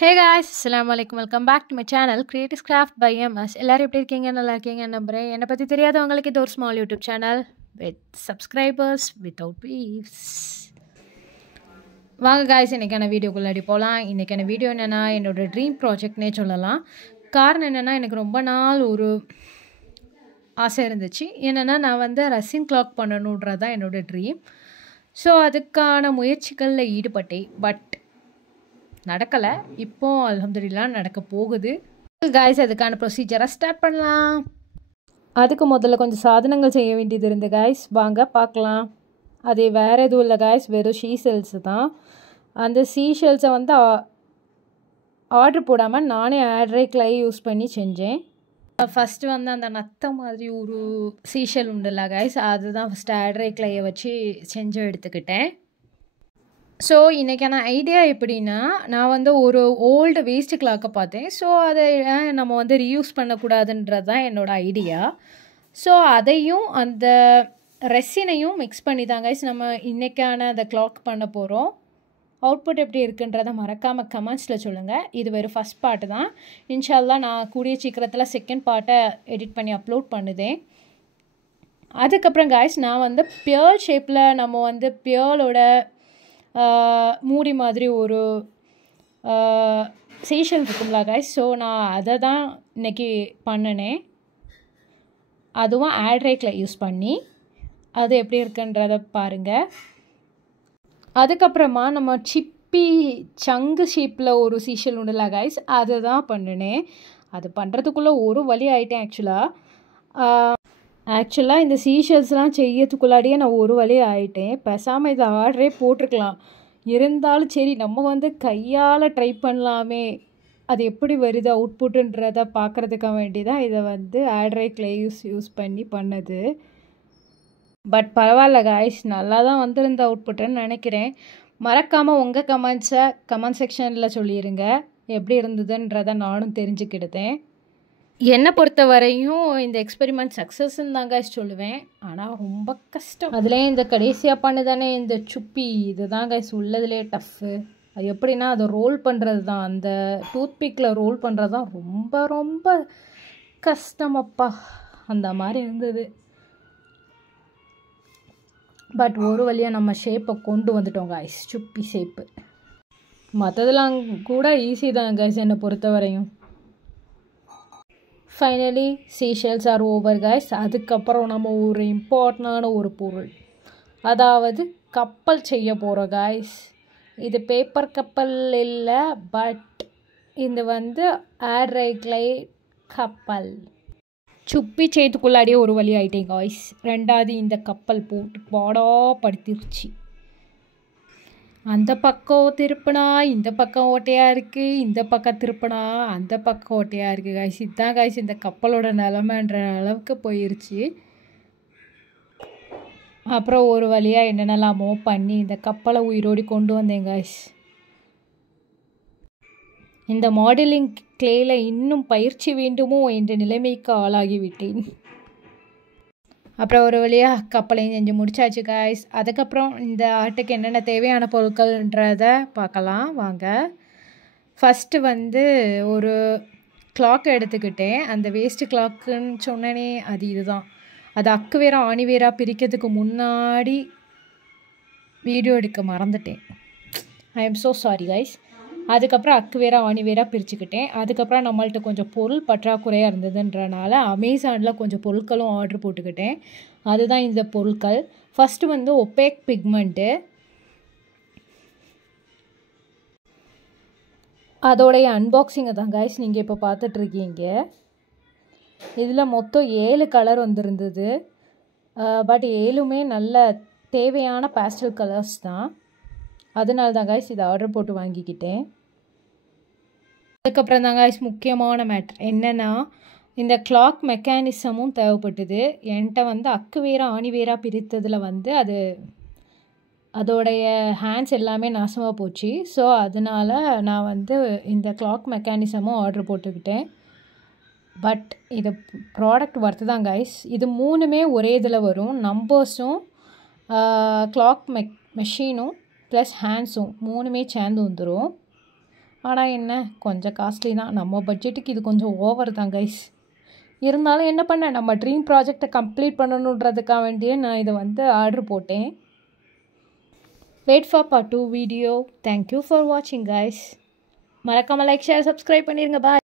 Hey guys, assalamu alaikum. Welcome back to my channel Creative Craft by MS. எல்லாரும் எப்படி இருக்கீங்க? நல்லா இருக்கீங்க நம்புறேன். என்னை பற்றி தெரியாதவங்களுக்கு இது ஒரு small YouTube channel with subscribers without weaves. வாங்க guys, இன்றைக்கான வீடியோக்குள்ளாடி போகலாம். இன்றைக்கான வீடியோ என்னென்னா என்னோடய ட்ரீம் ப்ராஜெக்ட்னே சொல்லலாம். காரணம் என்னென்னா எனக்கு ரொம்ப நாள் ஒரு ஆசை இருந்துச்சு. என்னென்னா நான் வந்து ரெசின் கிளாக் பண்ணணுன்றது தான் என்னோடய ட்ரீம். ஸோ அதுக்கான முயற்சிகளில் ஈடுபட்டேன். பட் நடக்கலை. இப்போ அல்ஹம்துலில்லாஹ் நடக்க போகுது. காய்ஸ், அதுக்கான ப்ரொசீஜரை ஸ்டார்ட் பண்ணலாம். அதுக்கு முதல்ல கொஞ்சம் சாதனங்கள் செய்ய வேண்டியது இருந்து காய்ஸ், வாங்க பார்க்கலாம். அது வேறு எதுவும் இல்லை காய்ஸ், வெறும் ஷீஷெல்ஸு தான். அந்த ஷீஷெல்ஸை வந்து ஆர்டர் போடாமல் நானே ஆட்ரே கிளை யூஸ் பண்ணி செஞ்சேன். ஃபஸ்ட்டு வந்து அந்த நத்த மாதிரி ஒரு ஷீஷெல் உண்டுல்ல காய்ஸ், அதுதான் ஃபஸ்ட்டு ஆட்ரே கிளையை வச்சு செஞ்சு எடுத்துக்கிட்டேன். ஸோ இன்றைக்கான ஐடியா எப்படின்னா, நான் வந்து ஒரு ஓல்டு வேஸ்ட்டு கிளாக்கை பார்த்தேன். ஸோ அதை நம்ம வந்து ரீயூஸ் பண்ணக்கூடாதுன்றது தான் என்னோடய ஐடியா. ஸோ அதையும் அந்த ரெசினையும் மிக்ஸ் பண்ணி தான் கைஸ் நம்ம இன்றைக்கான அந்த கிளாக் பண்ண போகிறோம். அவுட்புட் எப்படி இருக்குன்றதை மறக்காமல் கமெண்ட்ஸில் சொல்லுங்கள். இது வெறும் ஃபஸ்ட் பார்ட்டு தான். இன்ஷா அல்லாஹ் நான் கூடிய சீக்கிரத்தில் செகண்ட் பார்ட்டை எடிட் பண்ணி அப்லோட் பண்ணுதேன். அதுக்கப்புறம் கைஸ், நான் வந்து பியர்ல் ஷேப்பில் நம்ம வந்து பியர்லோட மூடி மாதிரி ஒரு சீஷல் இருக்குங்களா கைஸ். ஸோ நான் அதை தான் இன்றைக்கி பண்ணினேன். அதுவும் ஆட்ரேக்கில் யூஸ் பண்ணி அது எப்படி இருக்குன்றதை பாருங்கள். அதுக்கப்புறமா நம்ம சிப்பி சங்கு ஷேப்பில் ஒரு சீஷல் உண்டுல கைஸ், அதை தான் பண்ணினேன். அது பண்ணுறதுக்குள்ளே ஒரு வழி ஆகிட்டேன். ஆக்சுவலாக இந்த சீஷல்ஸ்லாம் செய்யறதுக்குள்ளாடியே நான் ஒரு வழி ஆகிட்டேன். பேசாமல் இதை ஆர்டரே போட்டிருக்கலாம். இருந்தாலும் சரி, நம்ம வந்து கையால் ட்ரை பண்ணலாமே, அது எப்படி வருது அவுட்புட்டுன்றதை பார்க்குறதுக்காக வேண்டி தான் இதை வந்து ஆட்ரே கிளே யூஸ் பண்ணி பண்ணது. பட் பரவாயில்ல காய்ஸ், நல்லா தான் வந்திருந்த அவுட்புட்டுன்னு நினைக்கிறேன். மறக்காமல் உங்கள் கமெண்ட்ஸை கமெண்ட் செக்ஷனில் சொல்லிடுங்க, எப்படி இருந்ததுன்றதை நானும் தெரிஞ்சுக்கிட்டேன். என்னை பொறுத்த வரையும் இந்த எக்ஸ்பெரிமெண்ட் சக்ஸஸ்ன்னு தான் கைஸ் சொல்லுவேன். ஆனால் ரொம்ப கஷ்டம். அதுலேயும் இந்த கடைசியாக பண்ணுதானே இந்த சுப்பி, இது தான் கைஸ் உள்ளதுலேயே டஃப்பு. அது எப்படின்னா அதை ரோல் பண்ணுறது தான், அந்த டூத்பிக்கில் ரோல் பண்ணுறது தான் ரொம்ப ரொம்ப கஷ்டமப்பா. அந்த மாதிரி இருந்தது. பட் ஒரு வழியாக நம்ம ஷேப்பை கொண்டு வந்துட்டோம் கைஸ், சுப்பி ஷேப்பு. மற்றதெல்லாம் கூட ஈஸி தான் கைஸ் என்னை பொறுத்த வரையும். Finally seashells are over guys. அதுக்கப்புறம் நம்ம ஒரு இம்பார்ட்டண்டான ஒரு பொருள், அதாவது கப்பல் செய்ய போகிறோம் கைஸ். இது பேப்பர் கப்பல் இல்லை, பட் இது வந்து ஆட்ரே கிளே கப்பல். சுப்பி செய்துக்குள்ளாடியே ஒரு வழி ஆகிட்டேன் கைஸ். ரெண்டாவது இந்த கப்பல் போட்டு பாடாப்படுத்திருச்சு. அந்த பக்கம் திருப்பினா இந்த பக்கம் ஓட்டையாக இருக்குது, இந்த பக்கம் திருப்பினா அந்த பக்கம் ஓட்டையாக இருக்குது கைஸ். இதுதான் கைஸ் இந்த கப்பலோட நிலமைன்ற அளவுக்கு போயிருச்சு. அப்புறம் ஒரு வழியாக என்னென்னலாமோ பண்ணி இந்த கப்பலை உயிரோடி கொண்டு வந்தேன் கைஸ். இந்த மாடலிங் கிளேயில் இன்னும் பயிற்சி வேண்டுமோ என்ற நிலைமைக்கு ஆளாகிவிட்டேன். அப்புறம் ஒரு வழியாக கப்பலையும் செஞ்சு முடிச்சாச்சு காய்ஸ். அதுக்கப்புறம் இந்த ஆர்ட்டுக்கு என்னென்ன தேவையான பொருட்கள்ன்றதை பார்க்கலாம் வாங்க. ஃபஸ்ட்டு வந்து ஒரு கிளாக் எடுத்துக்கிட்டேன். அந்த வேஸ்ட்டு கிளாக்குன்னு சொன்னனே, அது இதுதான். அது அக்கு வேரா ஆணி வேரா பிரிக்கிறதுக்கு முன்னாடி வீடியோ எடுக்க மறந்துட்டேன். I am so sorry guys. அதுக்கப்புறம் அக்கு வேரா ஆணி வேரா பிரிச்சுக்கிட்டேன். அதுக்கப்புறம் நம்மள்ட்ட கொஞ்சம் பொருள் பற்றாக்குறையாக இருந்ததுன்றனால அமேசானில் கொஞ்சம் பொருட்களும் ஆர்டர் போட்டுக்கிட்டேன். அதுதான் இந்த பொருட்கள். ஃபஸ்ட்டு வந்து ஒப்பேக் பிக்மெண்ட்டு, அதோடைய அன்பாக்சிங்கை தான் கைஸ் நீங்கள் இப்போ பார்த்துட்ருக்கீங்க. இதில் மொத்தம் 7 கலர் வந்துருந்தது. பட் 7மே நல்ல தேவையான பேஸ்டல் கலர்ஸ் தான். அதனால தான் கைஸ் இதை ஆர்டர் போட்டு வாங்கிக்கிட்டேன். அதுக்கப்புறம் தான் கைஸ் முக்கியமான மேட்ரு என்னென்னா, இந்த கிளாக் மெக்கானிசமும் தேவைப்பட்டது. என்கிட்ட வந்து அக்கு வேரா ஆணி வேரா பிரித்ததில் வந்து அதோடைய ஹேண்ட்ஸ் எல்லாமே நாசமாக போச்சு. ஸோ அதனால் நான் வந்து இந்த கிளாக் மெக்கானிசமும் ஆர்டர் போட்டுக்கிட்டேன். பட் இது ப்ராடக்ட் ஒர்த்து தான் கைஸ். இது 3மே ஒரே இதில் வரும். நம்பர்ஸும் கிளாக் மெஷினும் ப்ளஸ் ஹேண்ட்ஸும் 3மே சேர்ந்து வந்துடும். ஆனால் என்ன கொஞ்சம் காஸ்ட்லி தான். நம்ம பட்ஜெட்டுக்கு இது கொஞ்சம் ஓவர் தான் கைஸ். இருந்தாலும் என்ன பண்ண, நம்ம ட்ரீம் ப்ராஜெக்டை கம்ப்ளீட் பண்ணணுன்றதுக்காக வேண்டியே நான் இதை வந்து ஆர்டர் போட்டேன். Wait for part 2 video. Thank you for வாட்சிங் கைஸ். மறக்காமல் லைக் ஷேர் சப்ஸ்கிரைப் பண்ணிடுங்க. பாய்.